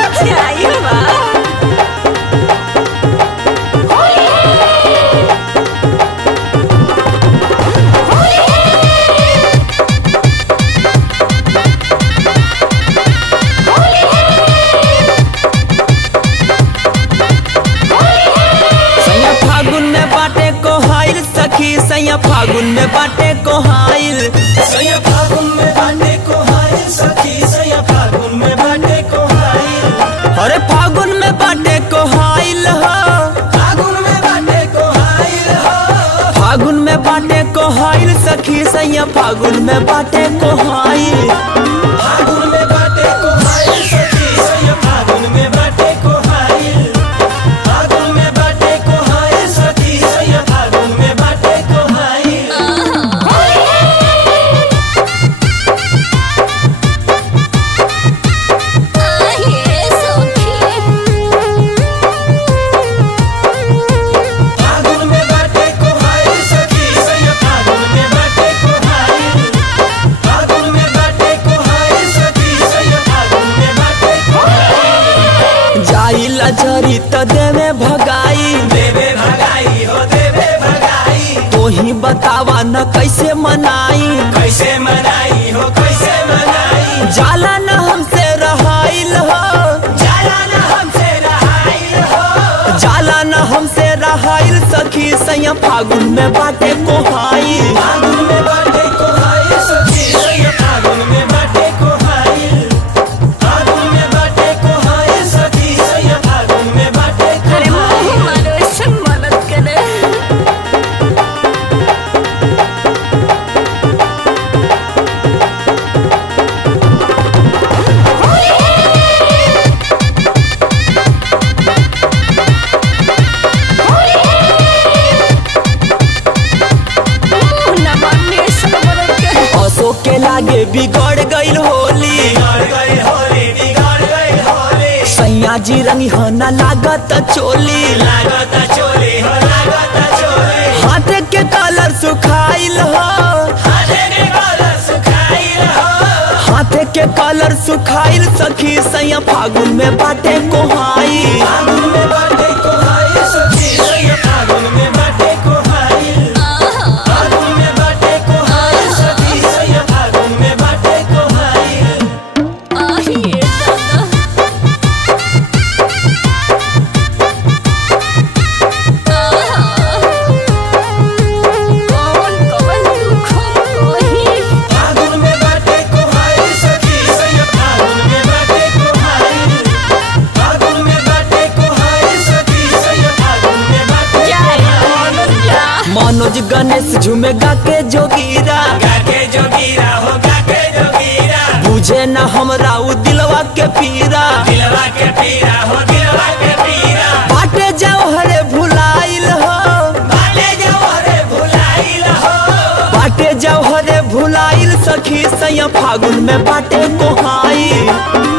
अच्छा ये बात। सैया फागुन में बाटे को हाइल, सैया फागुन में बाटे को हाइल सखी, सैया फागुन में बाटे को हाइल। अरे फागुन में बाटे को हाइल हो, फागुन में बाटे को हाइल हो, फागुन में बाटे को हाइल सखी, सैया फागुन में बाटे को हाइल। फागुन में बाटे को हाइल सखी, सैया फागुन में बाटे को हाइल। फागुन में बाटे को हाइल सखी, सैया फागुन में बाटे को हाइल। फागुन में बाटे को हाइल सखी, सैया फागुन में बाटे को हाइल। फागुन में बाटे को हाइल सखी, सैया फागुन में बाटे को हाइल। जाइला जरी त देवे भगाई, देवे भगाई हो देवे भगाई। तो ही बतावा न कैसे मनाई, कैसे मनाई हो कैसे मनाई। जाला न हमसे रहाइल हो, जाला न हमसे रहाइल हो, जाला न हमसे रहाइल सखी, सैया फागुन में बाटे को हाइल। फागुन में बाटे को हाइल सखी, सैया फागुन में बाटे को हाइल। फागुन में बाटे को हाइल सखी, सैया फागुन में बाटे को अरे मुँह मारो ऐसा मदद करे। असो के लागे बिगड़ गईल होली, बिगाड़ गई होली, बिगाड़ गई होली। सैया जी रंगी हना लागत चोली, लागत चोली हो लागत चोली। हाथ के कलर सुखाइल हो, हाथे के कलर सुखाइल हो, हाथ के कलर सुखाइल सखी, सैया फागुन में बाटे को हाइल। फागुन में बाटे को हाइल सखी, सैया फागुन में बाटे को हाइल। फागुन में बाटे को हाइल सखी, सैया फागुन में बाटे को हाइल। फागुन में बाटे को हाइल सखी, सैया फागुन में बाटे को हाइल। फागुन में बाटे को हाइल सखी, सैया फागुन में बाटे को हाइल। मनोज गणेश झूमे गा के जोगीरा, गाके जोगीरा हो गाके जोगीरा। बुझे न हमरा उ दिलवा के पीरा, दिलवा के पीरा हो दिलवा के पीरा। बाटे जाओ हरे भुलाइल हो, बाटे जवहरे भुलाइल हो, बाटे जाओ हरे भुलाइल सखी, सैया फागुन में बाटे को हाइल।